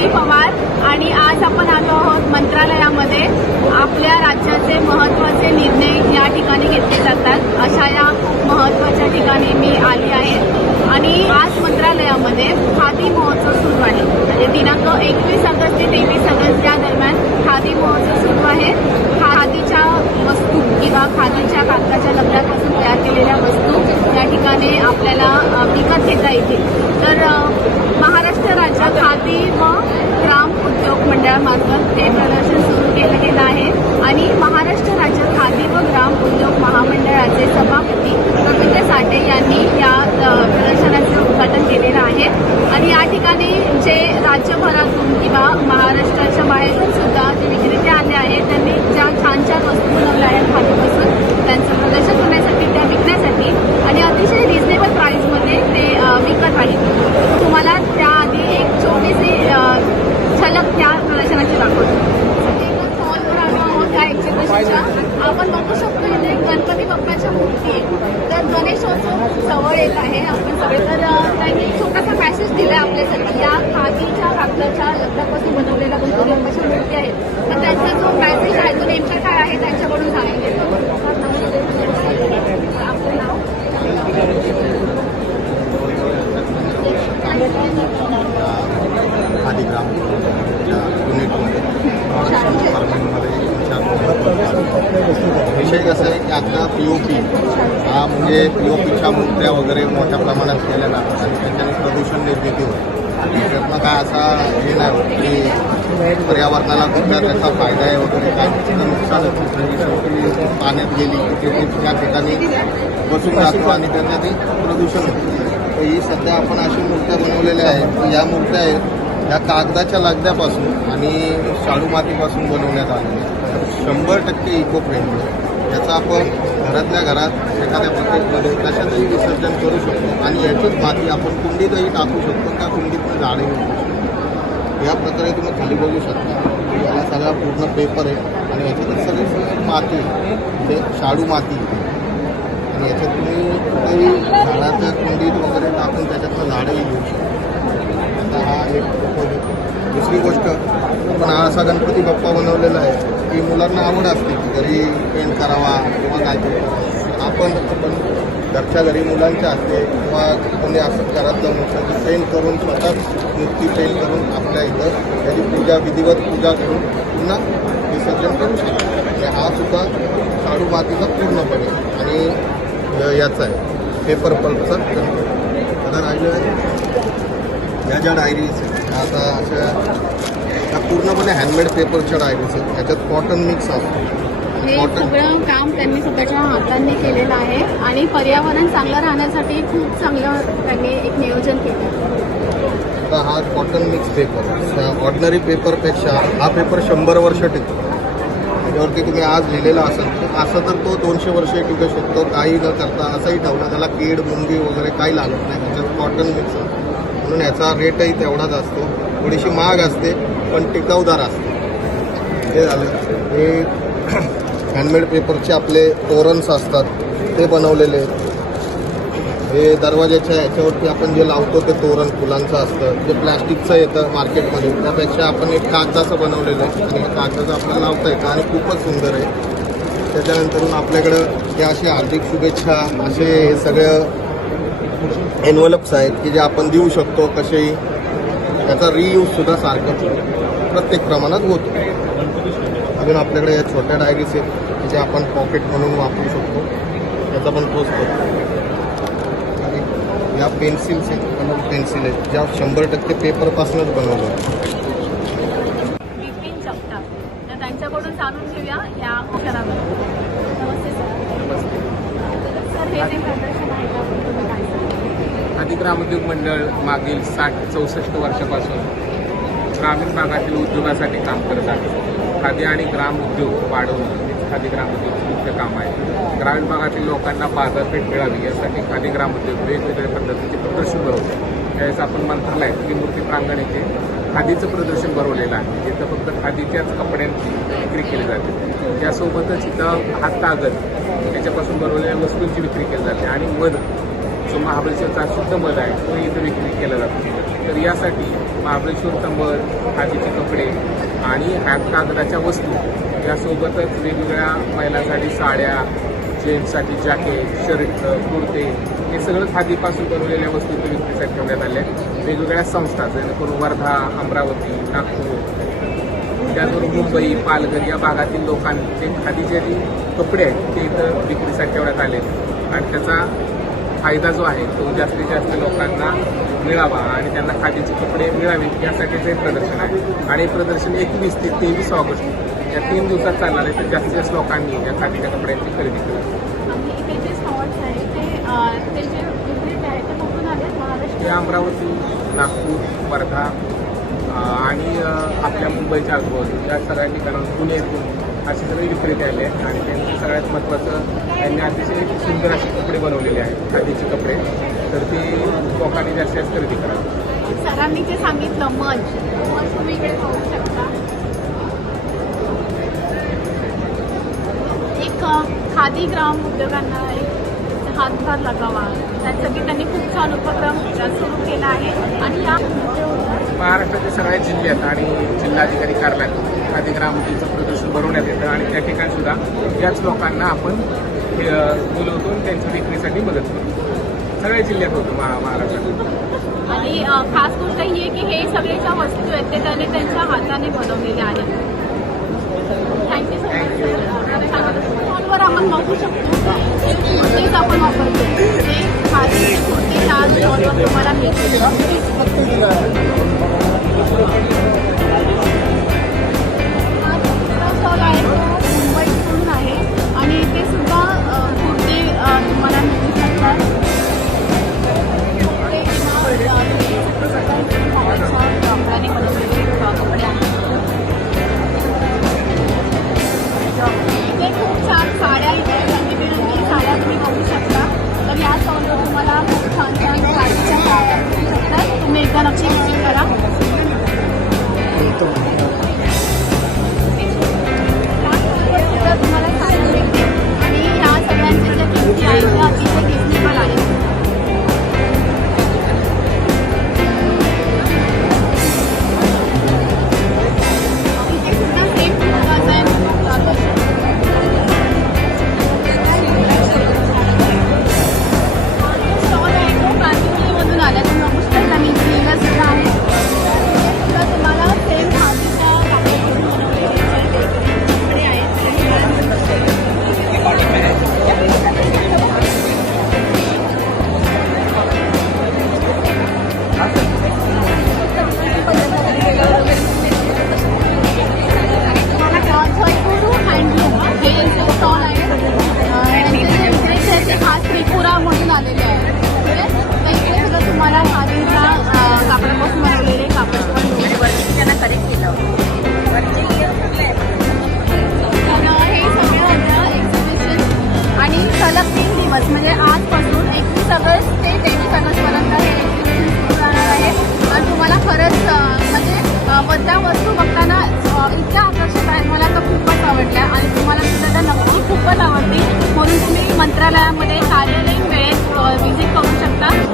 नंदिनी पवार आणि आज आपण आलो आहोत मंत्रालयामध्ये. आपल्या राज्याचे महत्त्वाचे निर्णय या ठिकाणी घेतले जातात. अशा या महत्त्वाच्या ठिकाणी मी आली आहे. आणि आज मंत्रालयामध्ये खादी महोत्सव सुरू आहे. म्हणजे दिनांक एकवीस ऑगस्ट ते तेवीस ऑगस्ट या दरम्यान खादी महोत्सव सुरू आहे. खादीच्या वस्तू किंवा खादीच्या कागदाच्या लगद्यापासून तयार केलेल्या वस्तू या ठिकाणी आपल्याला विकत घेता येतील. तर महाराष्ट्र राज्य खादी व ग्राम उद्योग मंडळामार्फत हे प्रदर्शन सुरू केलं गेलं आहे आणि महाराष्ट्र राज्य खादी व ग्राम उद्योग महामंडळाचे सभापती रवींद्र साठे यांनी या प्रदर्शनाचं उद्घाटन केलेलं आहे. आणि या ठिकाणी जे राज्यभरातून किंवा महाराष्ट्राच्या बाहेरून सुद्धा जे विक्रेते आले आहेत त्यांनी ज्या छान छान वस्तू बनवल्या आहेत खादीपासून त्यांचं प्रदर्शन करण्यासाठी त्या विकण्यासाठी आणि अतिशय रिझनेबल प्राईसमध्ये ते अ, विकत आहेत तुम्हाला त्याआधी एक छोटीशी अ, झलक त्या प्रदर्शनाची दाखवतो हॉलवर आलो आहोत त्या एक्झिबिशनच्या आपण बघू शकतो इथे गणपती बाप्पाच्या मूर्ती आहे. तर गणेशोत्सव जवळ येत आहे. आपण सगळे तर त्यांनी छोटासा मॅसेज दिलाय आपल्यासाठी या खादीच्या कागदाच्या लग्नापासून बनवलेल्या गणपती बाप्पाच्या मूर्ती आहेत. तर त्यांचा जो मॅसेज आहे तो नेमका काय आहे त्यांच्याकडून जाणून घेतो आपलं नाव आधी ग्राम युनिटमध्ये फार्मिंगमध्ये विषय कसा आहे की आता पी ओ पी हा म्हणजे पी ओ पीच्या मूर्त्या वगैरे मोठ्या प्रमाणात केल्या जातात आणि त्याच्याने प्रदूषण निर्मिती होते. आणि त्यातनं काय असा हे नाही होत की पर्यावरणाला कुठला त्याचा फायदा आहे वगैरे. काय त्याचं नुकसान होतं? म्हणजे शेवटी पाण्यात गेली की ते त्या ठिकाणी बसून जातो आणि त्याचं ते प्रदूषण होतं. तर ही सध्या आपण अशी मूर्त्या बनवलेल्या आहेत की या मूर्त्या आहेत या कागदाच्या लगद्यापासून आणि शाडू मातीपासून बनवण्यात आलेल्या. शंभर टक्के इको फ्रेंडली याचा आपण घरातल्या घरात एखाद्या बकेटमध्ये कशातही विसर्जन करू शकतो. आणि याचीच माती आपण कुंडीतही टाकू शकतो. त्या कुंडीतनं झाडे शकतो या प्रकारे तुम्ही खाली बघू शकता. याला सगळा पूर्ण पेपर आहे. आणि याच्यात सगळी माती म्हणजे शाडू माती. आणि याच्यात तुम्ही कुठेही झाडाच्या कुंडीत वगैरे टाकून त्याच्यातनं झाडंही घेऊ शकता. आता हा एक दुसरी गोष्ट. पण हा असा गणपती बाप्पा बनवलेला आहे. की मुलांना आवड असते की घरी पेंट करावा किंवा काहीतरी आपण पण घरच्या घरी मुलांच्या असते किंवा कोणी असं घरातलं मोठं की पेंट करून स्वतःच मूर्ती पेंट करून आपल्या इथं त्याची पूजा विधिवत पूजा करून पुन्हा विसर्जन करू शकतो. आणि हा सुद्धा शाडू मातीचा पूर्णपणे आणि याचा आहे. पेपर पल्पचा आता राहिलं आहे? या ज्या डायरीज आता अशा ह्या पूर्णपणे हँडमेड पेपरच्या डायरीज आहेत ह्याच्यात कॉटन मिक्स असतो हे सगळं काम त्यांनी स्वतःच्या हातांनी केलेलं आहे आणि पर्यावरण चांगलं राहण्यासाठी खूप चांगलं त्यांनी एक नियोजन केलं. हा कॉटन मिक्स पेपर ऑर्डिनरी पेपरपेक्षा हा पेपर शंभर वर्ष टिकतो. त्याच्यावरती तुम्ही आज लिहिलेला असेल असं तर तो दोनशे वर्ष टिकू शकतो काही न करता असंही ठेवला त्याला कीड मुंगी वगैरे काही लागत नाही. त्याच्यात कॉटन मिक्स म्हणून याचा रेटही तेवढाच असतो थोडीशी महाग असते पण टिकाऊदार असते. हे झालं. हे हँडमेड पेपरचे आपले तोरन्स असतात ते बनवलेले. हे दरवाजाच्या ह्याच्यावरती आपण जे लावतो ते तोरण फुलांचं असतं. जे प्लॅस्टिकचं येतं मार्केटमध्ये त्यापेक्षा आपण एक कागदाचं बनवलेलं आहे. आणि कागदाचं आपल्याला लावता येतं आणि खूपच सुंदर आहे. त्याच्यानंतरून आपल्याकडं हे असे हार्दिक शुभेच्छा असे हे सगळं एनवलप्स आहेत की जे आपण देऊ शकतो कसेही. त्याचा रियूजसुद्धा सारखं प्रत्येक प्रमाणात होतो. अजून आपल्याकडे या छोट्या डायरीज आहेत जे आपण पॉकेट म्हणून वापरू शकतो. त्याचा पण तोच करतो आणि या पेन्सिल्स आहेत कलर पेन्सिल आहेत ज्या शंभर टक्के पेपरपासूनच बनवल्या तर त्यांच्याकडून जाणून घेऊया या नमस्ते सर. सर हे जे प्रदर्शन आहे त्याबद्दल तुम्ही काय सांगाल? खादी ग्रामोद्योग मंडळ मागील साठ चौसष्ट वर्षापासून ग्रामीण भागातील उद्योगासाठी काम करत आहे. खादी आणि ग्राम उद्योग वाढवणं खादी ग्रामोद्योग मुख्य काम आहे. ग्रामीण भागातील लोकांना बाजारपेठ मिळावी यासाठी खादी ग्रामोद्योग वेगवेगळ्या पद्धतीचे प्रदर्शन भरवते त्यावेळेस आपण मंत्रालयात त्रिमूर्ती प्रांगण येथे खादीचं प्रदर्शन भरवलेलं आहे. जिथं फक्त खादीच्याच कपड्यांची विक्री केली जाते. त्यासोबतच इथं हातकागद त्याच्यापासून बनवलेल्या वस्तूंची विक्री केली जाते. आणि मध जो महाबळेश्वरचा शुद्ध मध आहे तो इथं विक्री केला जातो तर यासाठी महाबळेश्वर तंबर खादीचे कपडे आणि हात कागदाच्या वस्तू यासोबतच वेगवेगळ्या महिलांसाठी साड्या जेंट्ससाठी जॅकेट शर्ट कुर्ते हे सगळं खादीपासून बनवलेल्या वस्तू इथे विक्रीसाठी ठेवण्यात आल्या आहेत. वेगवेगळ्या संस्था जेणेकरून वर्धा अमरावती नागपूर त्याचबरोबर मुंबई पालघर या भागातील लोकांचे खादीचे जे कपडे आहेत ते इथं विक्रीसाठी ठेवण्यात आले आहेत. आणि त्याचा फायदा जो आहे तो जास्तीत जास्त लोकांना मिळावा आणि त्यांना खादीचे कपडे मिळावेत यासाठीचं हे प्रदर्शन आहे. आणि हे प्रदर्शन एकवीस ते तेवीस ऑगस्ट या तीन दिवसात चालणार आहे. तर जास्तीत जास्त लोकांनी या खादीच्या कपड्यांची खरेदी करावी आहेत ते हे अमरावती नागपूर वर्धा आणि आपल्या मुंबईच्या आजूबाजू या सगळ्या ठिकाणाहून पुणे येथून असे सगळे विक्रेते आले आहेत आणि त्यांचं सगळ्यात महत्त्वाचं त्यांनी अतिशय सुंदर असे कपडे बनवलेले आहेत खादीचे कपडे. तर ते लोकांनी जास्तीत जास्त खरेदी करावी सरांनी जे सांगितलं मंच मंच तुम्ही इकडे पाहू शकता. एक खादी ग्राम उद्योगांना एक हातभार लागावा. त्यासाठी त्यांनी खूप छान उपक्रम सुरू केला आहे. आणि या महाराष्ट्रातील सगळ्या जिल्ह्यात आणि जिल्हाधिकारी कार्यालयात ग्रामोद्योगचं प्रदर्शन भरवण्यात येतं आणि त्या ठिकाणी सुद्धा याच लोकांना आपण बोलवतो त्यांच्या विक्रीसाठी मदत करतो. सगळ्या जिल्ह्यात होतो महा महाराष्ट्रात आणि खास गोष्ट ही आहे की हे सगळे ज्या वस्तू आहेत ते त्याने त्यांच्या हाताने बनवलेल्या आहेत. थँक्यू सो मच फोनवर आपण बघू शकतो. आपण वापरतो ते खादी